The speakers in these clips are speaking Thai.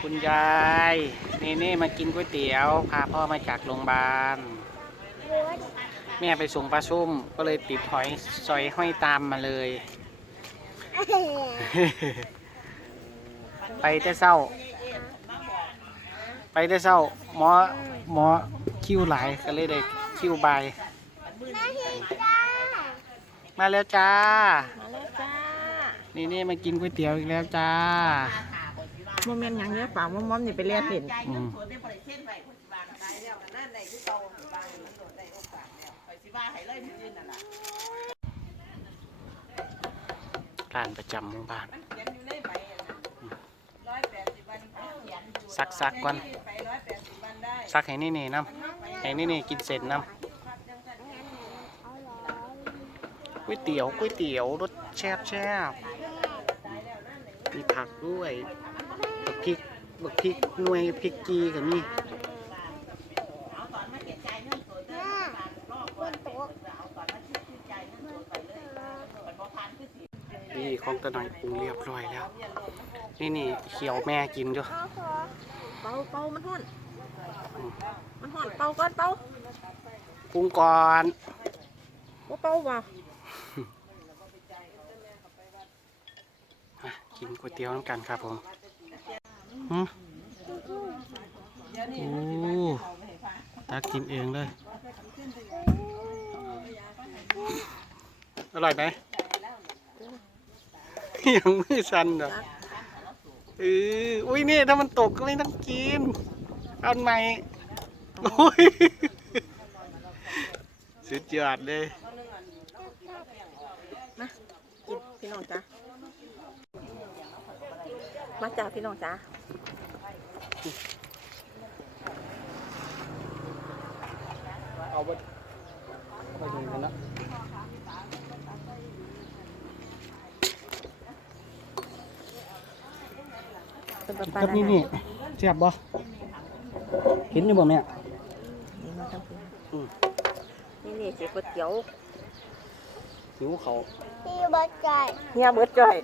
คุณยายนี่นี่มากินก๋วยเตี๋ยว พาพ่อมาจากโรงพยาบาลแม่ไปส่งปลาส้มก็เลยติดหอยซอยห้อยตามมาเลย ไปแต่เศร้า ไปแต่เศร้าหมอหมอคิวหลายก็เลยได้คิวบายมาแล้วจ้ามาแล้วจ้านี่นี่มากินก๋วยเตี๋ยวอีกแล้วจ้า โมเมนต์หยังเนี้ยป่ามอมๆนี่ไปเรียนเห็นอืมร้านประจำหมู่บ้านซักซักก่อนซักให้นี่นี่น้ำให้นี่นี่กินเสร็จน้ำก๋วยเตี๋ยวก๋วยเตี๋ยวรสแซ่บแซ่บมีผักด้วย บักพริกหน่วยพริกกีกับนี่นี่ของตะหน่อยปรุงเรียบร้อยแล้ว นี่นี่เขียวแม่กินจ้ะเป่าเป่ามันห่อนมันห่อนเป่าก่อนเป่าปรุงก่อนว่าเป่าว่ะอะกินก๋วยเตี๋ยวน้ำกันครับผม โอ้ตักกินเองเลย อร่อยไหมยังมือสั่นเหรอเอออุ้ยนี่ถ้ามันตกก็ไม่ต้องกิน เอาใหม่โอ้ยสุดยอดเลยกินพี่น้องจ้ามาจ้าพี่น้องจ้า เอาไปเอาไปดูกันละเป็นปลาปลากับนี่นี่เสียบบ่เห็นอยู่บ่แม่นี่มาทำอืมนี่นี่สิก๋วยเตี๋ยวหิวเขาพี่เบิร์ดใจเฮียเบิดจ่อย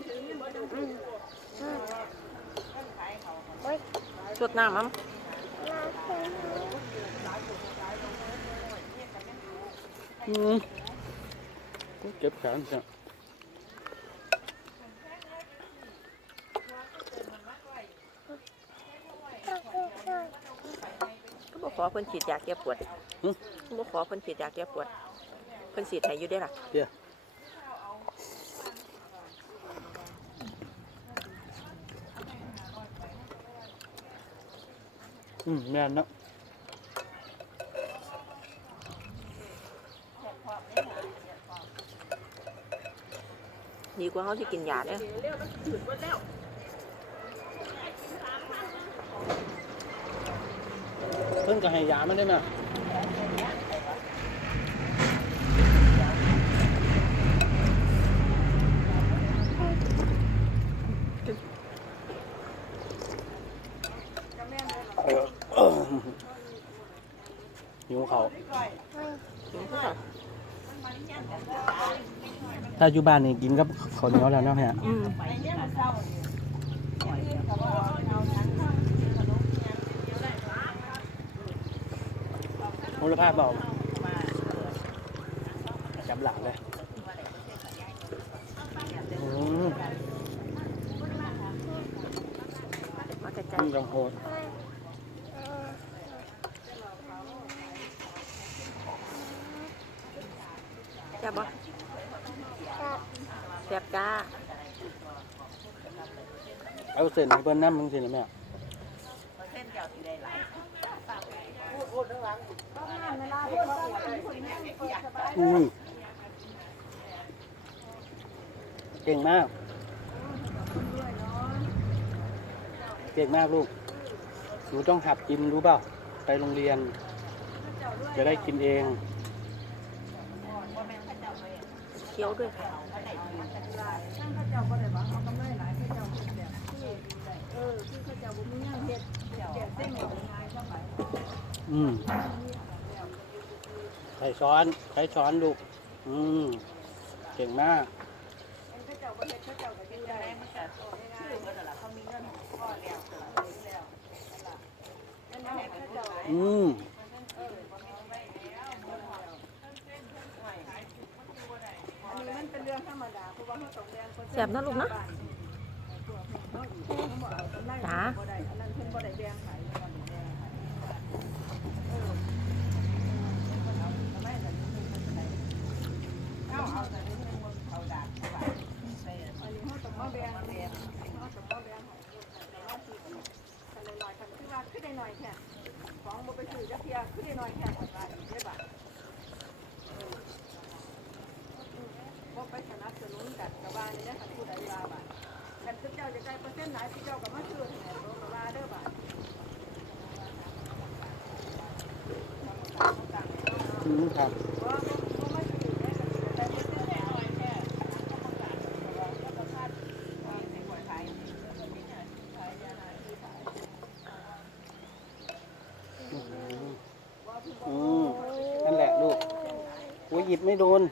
สดน้ำมั้งมาคืออืมเก็บแขนจ้ะก็บ่ขอเพิ่นฉีดยาแก้ปวดก็บ่ขอเพิ่นฉีดยาแก้ปวดเพิ่นฉีดให้อยู่ได้อล่ะเดี๋ยว อืมแม่นเนาะดีกว่าเขาสิกินยาเด้อเพิ่นก็ให้ยามันได้ไหมเออเออหิวเขา กินคือกัน ถ้าอยู่บ้านนี่กินกับข้าวเหนียวแล้วเนาะแม่อืมมูลภาพเบาจับหลังเลยอืมมากระจามัยนจังโหด แซ่บบ่แซ่บจ้าเอาเส้นให้เพิ่นน้ำมึงสินะแม่อืมเก่งมาก เก่งมากลูก หนูต้องหัดกินรู้เปล่า ไปโรงเรียน จะได้กินเอง เคี้ยวด้วยค่ะอืมใส่ช้อนใช้ช้อนลูอืมเก่งมากอืม เอืมแซ่บเนาะลูกเนาะจ้าอื มครับอืมนั่นแหละลูกหัวหยิบไม่โดน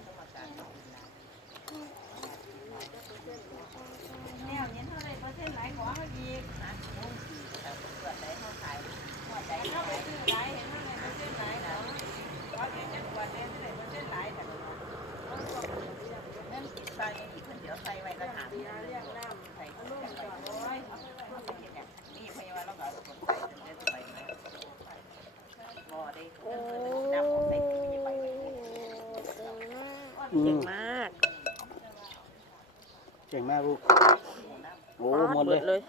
อื เก่ง ม มาก เก่งมาก ลูกโอ้หมดเบิเลยดเลย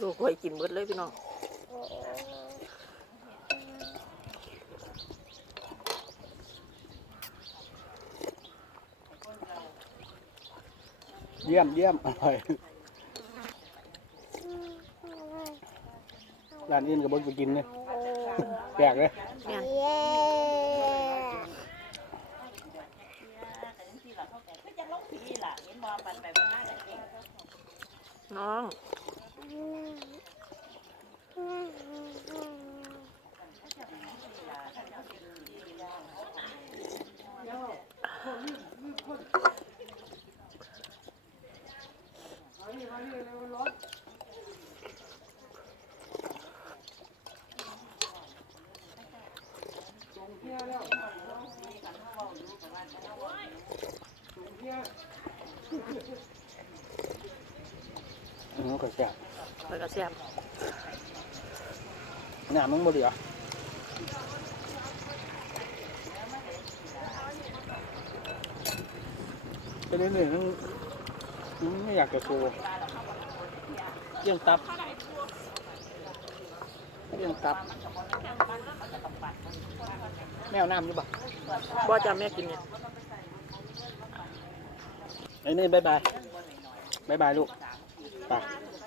ลูกคอยกินเบิดเลยพี่น้องเยี่ยมเยี่ยมอร่อยร้านอื่นกับบนไปกินเลยแปลกเลย น้อง อืมก็แซ่บคอยก็แซ่บหน้ามึงบ่เหลือจะได้หนึ่งมันมันไม่อยากจะโชว์เยี่ยงตับเยี่ยงตับ แมวน้ำอยู่ปะบ่จะแม่กินเนี่ยไอ้นี่บายบายบายบายลูก ไป